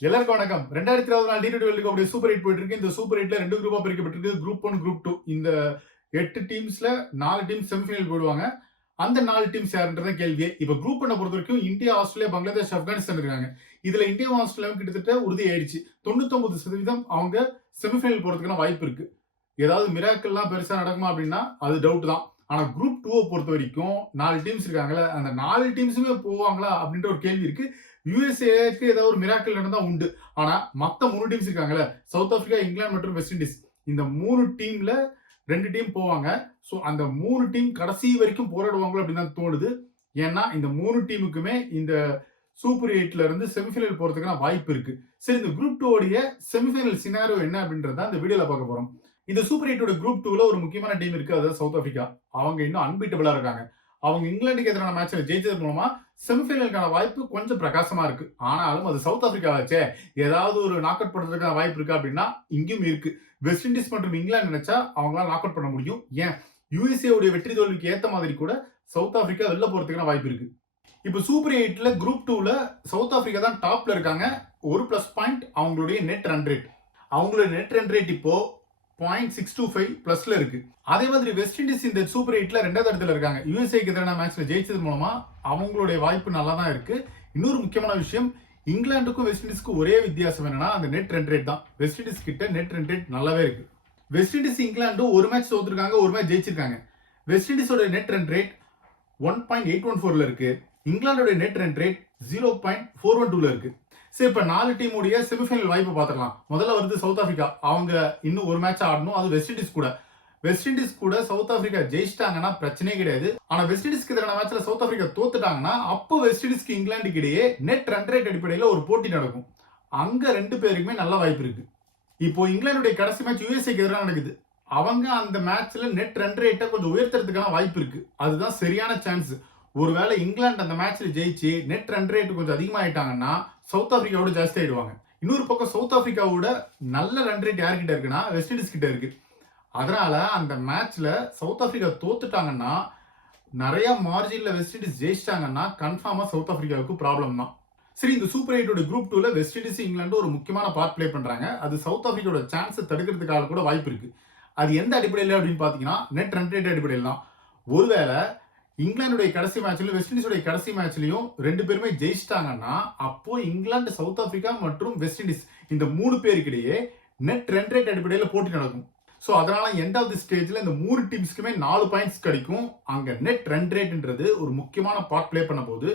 எல்லாருக்கும் வணக்கம். 2024 T20 world cup super 8 போயிட்டு இருக்கு. இந்த சூப்பர் 8ல 2 குரூப்பா பிரிக்கப்பட்டிருக்கு. Group 1, group 2. இந்த 8 டீம்ஸ்ல 4 டீம் செமிஃபைனல் போயிடுவாங்க. அந்த 4 டீம்ஸ் யாருன்றத கேள்வியே. இப்ப குரூப் 1 பொறுத்த வரைக்கும் இந்தியா, ஆஸ்திரேலியா, பங்களாதேஷ், ஆப்கானிஸ்தான் இருக்காங்க. இதுல இந்தியாவும் ஆஸ்திரேலியாவும் கிட்டத்தட்ட உறுதி ஆயிடுச்சு. 99% அவங்க செமிஃபைனல் போறதுக்கான வாய்ப்பு இருக்கு. ஏதாவது மிராக்கிள்லாம் பெருசா நடக்குமா அப்படின்னா அது டவுட் தான். ஆனா குரூப் 2 பொறுத்த வரைக்கும் 4 டீம்ஸ் இருக்காங்கல்ல, அந்த 4 டீம்ஸுமே போவாங்களா அப்படின்ற ஒரு கேள்வி இருக்கு. யுஎஸ்ஏக்கு ஏதாவது ஒரு மிராக்கிள் நடந்தா உண்டு. ஆனா மத்த 3 டீம்ஸ் இருக்காங்கல்ல, சவுத் ஆப்பிரிக்கா, இங்கிலாந்து மற்றும் வெஸ்ட் இண்டீஸ். இந்த 3 டீம்ல 2 டீம் போவாங்க. சோ அந்த 3 டீம் கடைசி வரைக்கும் போராடுவாங்களோ அப்படின்னு தான் தோணுது. ஏன்னா இந்த 3 டீமுக்குமே இந்த சூப்பர் 8ல இருந்து செமிஃபைனல் போறதுக்கான வாய்ப்பு இருக்கு. சரி, இந்த குரூப் 2 உடைய செமிஃபைனல் சினாரியோ என்ன அப்படின்றத இந்த வீடியோல பார்க்க போறோம். இந்த சூப்பர் 8 குரூப் 2ல ஒரு முக்கியமான டீம் இருக்கு. அதாவது சவுத் ஆப்பிரிக்கா. அவங்க இன்னும் அன்பீட்டபிளா இருக்காங்க. அவங்க இங்கிலாந்துக்கு எதிரான மேட்ச்ல ஜெயிச்சது மூலமா செமிஃபைனலுக்கான வாய்ப்பு கொஞ்சம் பிரகாசமா இருக்கு. ஆனாலும் அது சவுத் ஆப்பிரிக்கா வச்சே ஏதாவது ஒரு நாக் அவுட் பண்றதுக்கான வாய்ப்பு இருக்கு அப்படின்னா இங்கேயும் இருக்கு. வெஸ்ட் இண்டீஸ் மற்றும் இங்கிலாந்து நினைச்சா அவங்களால நாக் அவுட் பண்ண முடியும். ஏன் யுஎஸ்ஏ உடைய வெற்றி தோல்விக்கு ஏத்த மாதிரி கூட சவுத் ஆப்பிரிக்கா வெளில போறதுக்கான வாய்ப்பு இருக்கு. இப்ப சூப்பர் 8ல குரூப் 2ல சவுத் ஆப்பிரிக்கா தான் டாப்ல இருக்காங்க. ஒரு பிளஸ் பாயிண்ட் அவங்களுடைய நெட் ரன் ரேட். அவங்களுடைய நெட் ரன் ரேட் இப்போ 0.625 பிளஸ்ல இருக்கு. அதே மாதிரி வெஸ்ட் இண்டீஸ் இந்த சூப்பர் 8ல 2வது இடத்துல இருக்காங்க. யுஎஸ்ஏக்கு எதிரான மேட்ச்ல ஜெயிச்சது மூலமா அவங்களுடைய வாய்ப்பு நல்லா தான் இருக்கு. இன்னொரு முக்கியமான விஷயம், இங்கிலாந்துக்கும் வெஸ்ட் இண்டீஸ்க்கும் ஒரே வித்தியாசம் என்னன்னா அந்த நெட் ரன் ரேட் தான். வெஸ்ட் இண்டீஸ் கிட்ட நெட் ரன் ரேட் நல்லாவே இருக்கு. வெஸ்ட் இண்டீஸ் இங்கிலாந்து ஒரு மேட்ச் தோத்துருக்காங்க, ஒரு மேட்ச் ஜெயிச்சிருக்காங்க. வெஸ்ட் இண்டீஸோட நெட் ரன் ரேட் 1.814ல இருக்கு. இங்கிலாந்தோட நெட் ரன் ரேட் 0.412ல இருக்கு. சரி, இப்ப 4 டீம் உடைய செமிஃபைனல் வாய்ப்பு பார்த்துக்கலாம். முதல்ல வருது சவுத் ஆப்பிரிக்கா. அவங்க இன்னும் ஒரு மேட்ச் ஆடணும், அது வெஸ்ட் இண்டீஸ் கூட. வெஸ்ட் இண்டீஸ் கூட சவுத் ஆப்பிரிக்கா ஜெயிச்சிட்டாங்கன்னா பிரச்சனையே கிடையாது. ஆனா வெஸ்ட் இண்டீஸ்க்கு எதிரான மேட்ச்ல சவுத் ஆப்பிரிக்கா தோத்துட்டாங்கன்னா அப்போ வெஸ்ட் இண்டீஸ்க்கு இங்கிலாந்துக்கு இடையே நெட் ரன் ரேட் அடிப்படையில் ஒரு போட்டி நடக்கும். அங்க 2 பேருக்குமே நல்ல வாய்ப்பு இருக்கு. இப்போ இங்கிலாந்துடைய கடைசி மேட்ச் யுஎஸ்ஏக்கு எதிராக நடக்குது. அவங்க அந்த மேட்ச்ல நெட் ரன் ரேட்டை கொஞ்சம் உயர்த்துறதுக்கான வாய்ப்பு இருக்கு. அதுதான் சரியான சான்ஸ். ஒருவேளை இங்கிலாந்து அந்த மேட்ச்ல ஜெயிச்சு நெட் ரன் ரேட் கொஞ்சம் அதிகமாயிட்டாங்கன்னா சவுத் ஆப்பிரிக்காவோட ஜாஸ்தி ஆயிடுவாங்க. இன்னொரு பக்கம் சவுத் ஆப்பிரிக்காவோட நல்ல ரன் ரேட் யார்கிட்ட இருக்குன்னா வெஸ்ட் இண்டீஸ் கிட்ட இருக்கு. அதனால அந்த மேட்ச்ல சவுத் ஆப்பிரிக்கா தோத்துட்டாங்கன்னா நிறைய மார்ஜின்ல வெஸ்ட் இண்டீஸ் ஜெயிச்சிட்டாங்கன்னா கன்ஃபார்மா சவுத் ஆப்பிரிக்காவுக்கு ப்ராப்ளம் தான். சரி, இந்த சூப்பர் 8 குரூப் 2ல வெஸ்ட் இண்டீஸ், இங்கிலாந்து ஒரு முக்கியமான பார்ட் பிளே பண்றாங்க. அது சவுத் ஆப்பிரிக்காவோட சான்ஸை தடுக்கிறதுக்காக கூட வாய்ப்பு இருக்கு. அது எந்த அடிப்படையில் அப்படின்னு பாத்தீங்கன்னா நெட் ரன் ரேட் அடிப்படையில் தான். ஒருவேளை இங்கிலாந்துடைய கடைசி மேட்ச்லயும் வெஸ்ட் இண்டீஸோட கடைசி மேட்ச்லயும் 2 பேருமே ஜெயிச்சிட்டாங்கன்னா அப்போ இங்கிலாந்து, சவுத் ஆப்பிரிக்கா மற்றும் வெஸ்ட் இண்டீஸ் இந்த 3 பேருக்கிடையே நெட் ரன் ரேட் அடிப்படையில் போட்டி நடக்கும். சோ அதனால எண்ட் ஆஃப் தி ஸ்டேஜ்ல இந்த 3 டீம்ஸ்க்குமே 4 பாயிண்ட்ஸ் கிடைக்கும். அங்க நெட் ரன் ரேட்ன்றது ஒரு முக்கியமான பார்ட் பிளே பண்ண போது.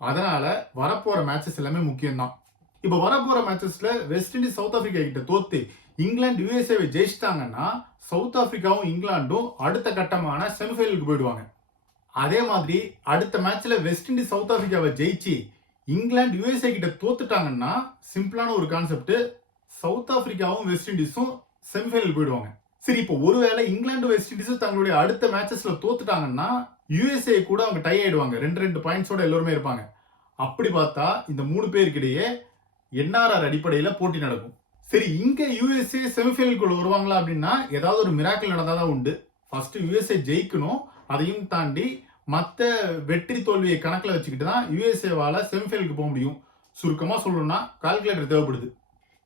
அதனால வரப்போற மேட்சஸ் எல்லாமே முக்கியம் தான். இப்ப வரப்போற மேட்சஸ்ல வெஸ்ட் இண்டீஸ் சவுத் ஆப்பிரிக்கா கிட்ட தோத்து இங்கிலாந்து யுஎஸ்ஏவை ஜெயிச்சிட்டாங்கன்னா சவுத் ஆப்பிரிக்காவும் இங்கிலாந்தும் அடுத்த கட்டமான செமிஃபைனலுக்கு போயிடுவாங்க. அதே மாதிரி அடுத்த மேட்ச்ல வெஸ்ட் இண்டீஸ் சவுத் ஆப்பிரிக்காவை ஜெயிச்சு இங்கிலாந்து யுஎஸ்ஏ கிட்ட தோத்துட்டாங்கன்னா சிம்பிளான ஒரு கான்செப்ட், சவுத் ஆப்பிரிக்காவும் வெஸ்ட் இண்டீஸும் செமிஃபைனல் போயிடுவாங்க. சரி, இப்போ ஒருவேளை இங்கிலாந்து வெஸ்ட் இண்டீஸும் தங்களுடைய அடுத்த மேட்சஸ்ல தோத்துட்டாங்கன்னா யுஎஸ்ஏ கூட அவங்க டை ஆயிடுவாங்க. 2 பாயிண்ட்ஸோட எல்லாருமே இருப்பாங்க. அப்படி பார்த்தா இந்த 3 பேருக்கிடையே என்ஆர்ஆர் அடிப்படையில் போட்டி நடக்கும். சரி, இங்க யுஎஸ்ஏ செமிஃபைனலுக்குள்ள வருவாங்களா அப்படின்னா ஏதாவது ஒரு மிராக்கிள் நடந்தாதான் உண்டு. ஃபர்ஸ்ட் யுஎஸ்ஏ ஜெயிக்கணும். அதையும் தாண்டி மற்ற வெற்றி தோல்வியை கணக்கில் வச்சுக்கிட்டு தான் யுஎஸ்ஏவால செமிஃபைனலுக்கு போக முடியும். சுருக்கமா சொல்லணும்னா கால்குலேட்டர் தேவைப்படுது.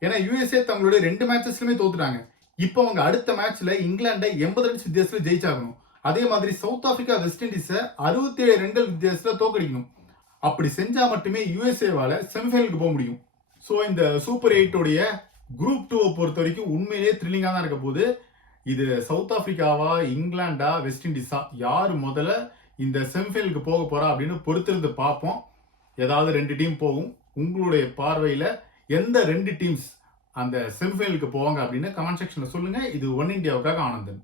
ஏன்னா யுஎஸ்ஏ தங்களுடைய 2 மேட்சஸ்லுமே தோத்துட்டாங்க. இப்போ அவங்க அடுத்த மேட்ச்ல இங்கிலாண்டை 80 ரன்ஸ் வித்தியாசத்துல ஜெயிச்சாகணும். அதே மாதிரி சவுத் ஆப்பிரிக்கா வெஸ்ட் இண்டீஸை 67 ரன்கள் வித்தியாசத்துல தோக்கடிக்கணும். அப்படி செஞ்சா மட்டுமே யுஎஸ்ஏவால செமிஃபைனலுக்கு போக முடியும். ஸோ இந்த சூப்பர் 8 குரூப் 2 பொறுத்த வரைக்கும் உண்மையிலேயே த்ரில்லிங்கா தான் இருக்க போகுது. இது சவுத் ஆப்பிரிக்காவா, இங்கிலாண்டா, வெஸ்ட் இண்டீஸா, யார் முதல்ல இந்த செமிஃபைனலுக்கு போக போறா அப்படின்னு பொறுத்திருந்து பார்ப்போம். ஏதாவது 2 டீம் போகும். உங்களுடைய பார்வையில எந்த 2 டீம்ஸ் அந்த செமிஃபைனலுக்கு போவாங்க அப்படின்னு கமெண்ட் செக்ஷன்ல சொல்லுங்க. இது ஒன் இந்தியாவுக்காக ஆனந்தன்.